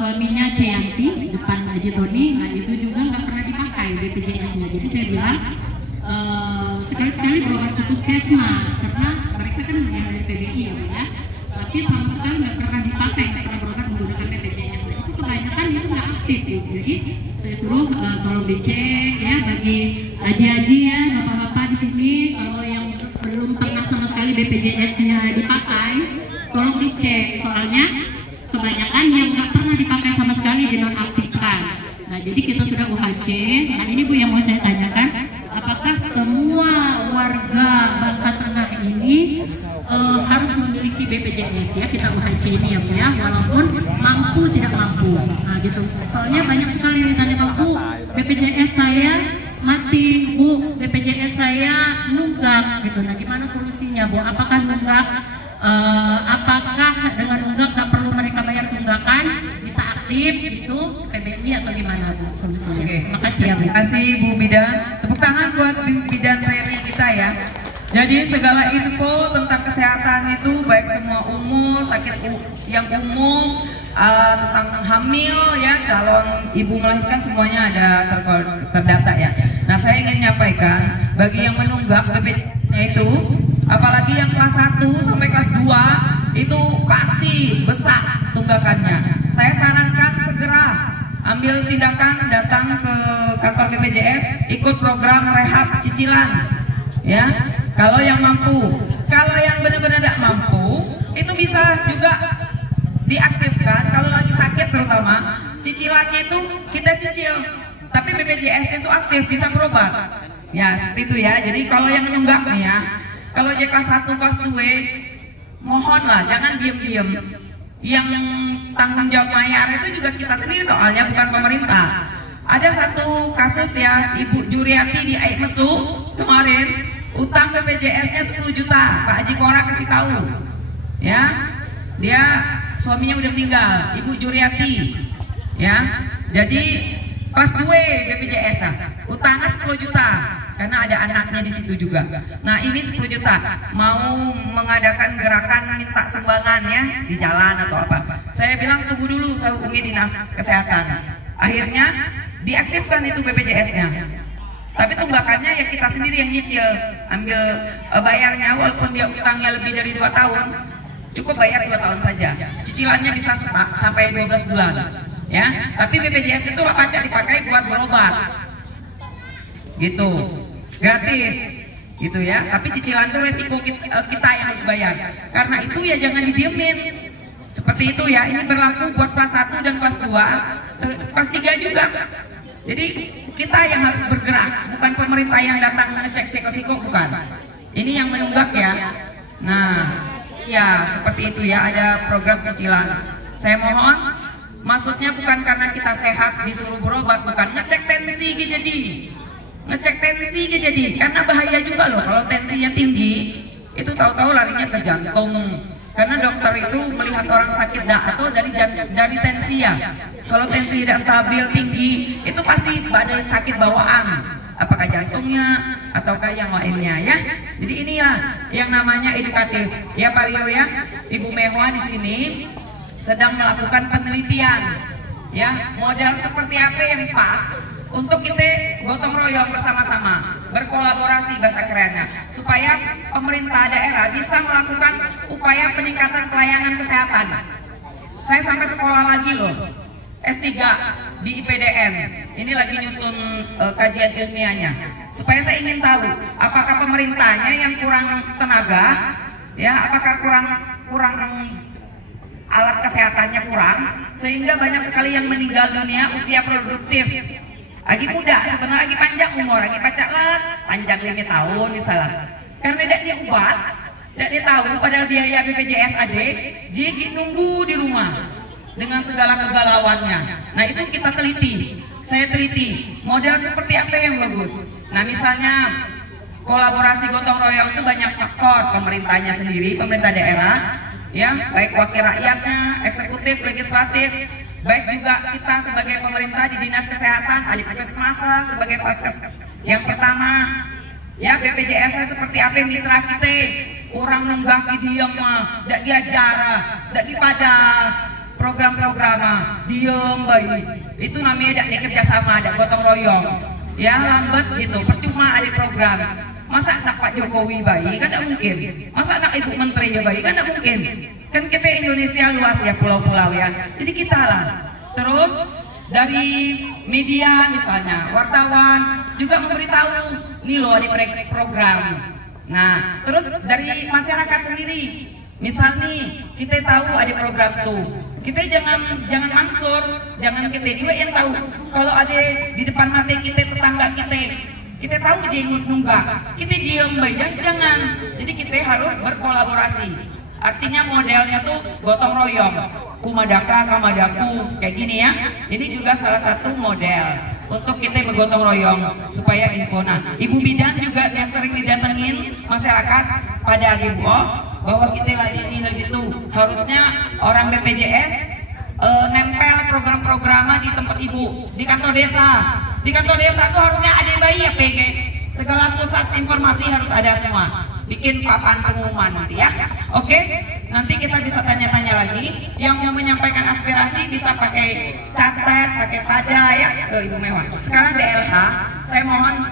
suaminya Cianti depan Haji Tony, nah itu juga nggak pernah dipakai BPJS-nya. Jadi saya bilang sekali-sekali berobat ke puskesmas karena mereka kan yang dari PBI ya, tapi sama sekali nggak pernah dipakai, nggak pernah berobat menggunakan BPJS. Nah, itu kebanyakan itu nggak aktif gitu. Jadi saya suruh tolong dicek ya bagi haji-haji ya, bapak-bapak di sini kalau yang belum pernah sama sekali BPJS-nya dipakai, tolong dicek soalnya kebanyakan yang nggak pernah dipakai sama sekali dinonaktifkan. Nah, jadi kita sudah UHC. Nah, ini Bu yang mau saya tanyakan, apakah semua warga Bangka Tengah ini harus memiliki BPJS ya? Kita UHC ini ya Bu ya, walaupun mampu tidak mampu. Nah, gitu. Soalnya banyak sekali yang ditanya, Bu, BPJS saya mati, Bu, BPJS saya nunggak gitu. Nah, gimana solusinya Bu? Apakah nunggak? Apakah dengan nunggak nggak perlu mereka bayar tunggakan, bisa aktif itu PBI atau gimana Bu solusinya? Oke. Makasih ya Bu. Terima kasih Bu Bidan. Tepuk tangan buat Bidan Ferry kita ya. Jadi segala info tentang kesehatan itu baik semua umur, sakit yang umum, tentang hamil ya, calon ibu melahirkan semuanya ada terdata ya. Nah, saya ingin menyampaikan bagi yang menunggak BPJS-nya itu, apalagi yang kelas 1 sampai kelas 2 itu pasti besar tunggakannya. Saya sarankan segera ambil tindakan, datang ke kantor BPJS, ikut program rehab cicilan ya. Kalau yang mampu, kalau yang benar-benar tidak mampu itu bisa juga diaktifkan. Kalau lagi sakit terutama, cicilannya itu kita cicil, tapi BPJS itu aktif, bisa berobat ya, seperti itu ya. Jadi kalau yang menunggak nih ya, kalau aja kelas 1, kelas 2, mohonlah jangan diem-diem. Yang tanggung jawab mayar itu juga kita sendiri soalnya, bukan pemerintah. Ada satu kasus ya, Ibu Juriati di Aik Mesu kemarin, utang BPJS-nya 10 juta, Pak Haji Kora kasih tahu ya, dia suaminya udah meninggal, Ibu Juriati ya. Jadi kelas 2 BPJS utangnya 10 juta karena ada anaknya di situ juga. Nah, ini 10 juta mau mengadakan gerakan minta sumbangan ya di jalan atau apa. Saya bilang tunggu dulu, saya hubungi dinas kesehatan. Akhirnya diaktifkan itu BPJS-nya. Tapi tunggakannya ya kita sendiri yang nyicil, ambil bayarnya, walaupun dia utangnya lebih dari 2 tahun, cukup bayar 2 tahun saja. Cicilannya bisa sampai 12 bulan. Ya, tapi BPJS itu pajak dipakai buat berobat. Gitu. Gratis. Gitu ya. Tapi cicilan itu resiko kita yang harus bayar. Karena itu ya jangan didiemin. Seperti itu ya. Ini berlaku buat kelas 1 dan kelas 2, kelas 3 juga. Jadi kita yang harus bergerak, bukan pemerintah yang datang ngecek siko-siko, bukan. Ini yang menunggak ya. Nah, ya seperti itu ya, ada program cicilan. Saya mohon, maksudnya bukan karena kita sehat disuruh berobat, bukan ngecek tensi jadi. Ngecek tensi jadi, karena bahaya juga loh kalau tensinya tinggi, itu tahu-tahu larinya ke jantung. Karena dokter itu melihat orang sakit atau dari tensi ya. Kalau tensi tidak stabil tinggi, itu pasti badai sakit bawaan, apakah jantungnya ataukah yang lainnya ya. Jadi inilah yang namanya edukatif ya Pak Rio ya. Ibu Mehwa di sini sedang melakukan penelitian ya, model seperti apa yang pas untuk kita gotong royong bersama-sama, berkolaborasi bahasa kerennya, supaya pemerintah daerah bisa melakukan upaya peningkatan pelayanan kesehatan. Saya sampai sekolah lagi loh, S3 di IPDN. Ini lagi nyusun kajian ilmiahnya. Supaya saya ingin tahu, apakah pemerintahnya yang kurang tenaga, ya, apakah kurang alat kesehatannya kurang, sehingga banyak sekali yang meninggal dunia usia produktif. Lagi muda, sebenarnya lagi panjang umur, lagi pacaran, panjang 5 tahun misalnya. Karena tidak diobat, tidak ditahu, padahal biaya BPJS ada, jadi nunggu di rumah dengan segala kegalauannya. Nah itu kita teliti, saya teliti, model seperti apa yang bagus. Nah misalnya kolaborasi gotong royong itu banyak faktor, pemerintahnya sendiri, pemerintah daerah, ya, baik wakil rakyatnya, eksekutif, legislatif, baik juga kita sebagai pemerintah di dinas kesehatan, ada puskesmasa sebagai vaskes. Yang pertama, ya BPJS seperti apa mitra kita, orang nunggak di diem mah, dak diajar, dak dipada, program-program diem baik itu namanya ada kerjasama, ada gotong royong ya, lambat gitu percuma ada program. Masa anak Pak Jokowi baik kan tidak mungkin, masa anak Ibu Menteri ya baik kan tidak mungkin, kan kita Indonesia luas ya, pulau-pulau ya, jadi kita lah. Terus dari media misalnya wartawan juga memberitahu nih loh ada program. Nah terus dari masyarakat sendiri, misal nih kita tahu ada program tuh, kita jangan mangsur, jangan kita juga yang tahu. Kalau ada di depan mata kita tetangga kita tahu jenggot nunggak, kita diam baik, jangan. Jadi kita harus berkolaborasi. Artinya modelnya tuh gotong royong, kumadaka kamadaku kayak gini ya. Ini juga salah satu model untuk kita bergotong royong supaya info. Nah, Ibu Bidan juga yang sering didatengin masyarakat pada Ibu bahwa kita lagi ini lagi tuh harusnya orang BPJS nempel program-programnya di tempat Ibu di kantor desa. Di kantor desa tuh harusnya ada bayi ya PG. Segala pusat informasi harus ada semua. Bikin papan pengumuman nanti ya. Oke, nanti kita bisa tanya-tanya lagi. Yang mau menyampaikan aspirasi bisa pakai catat, pakai pada ya ke Ibu Mewah. Sekarang DLH, saya mohon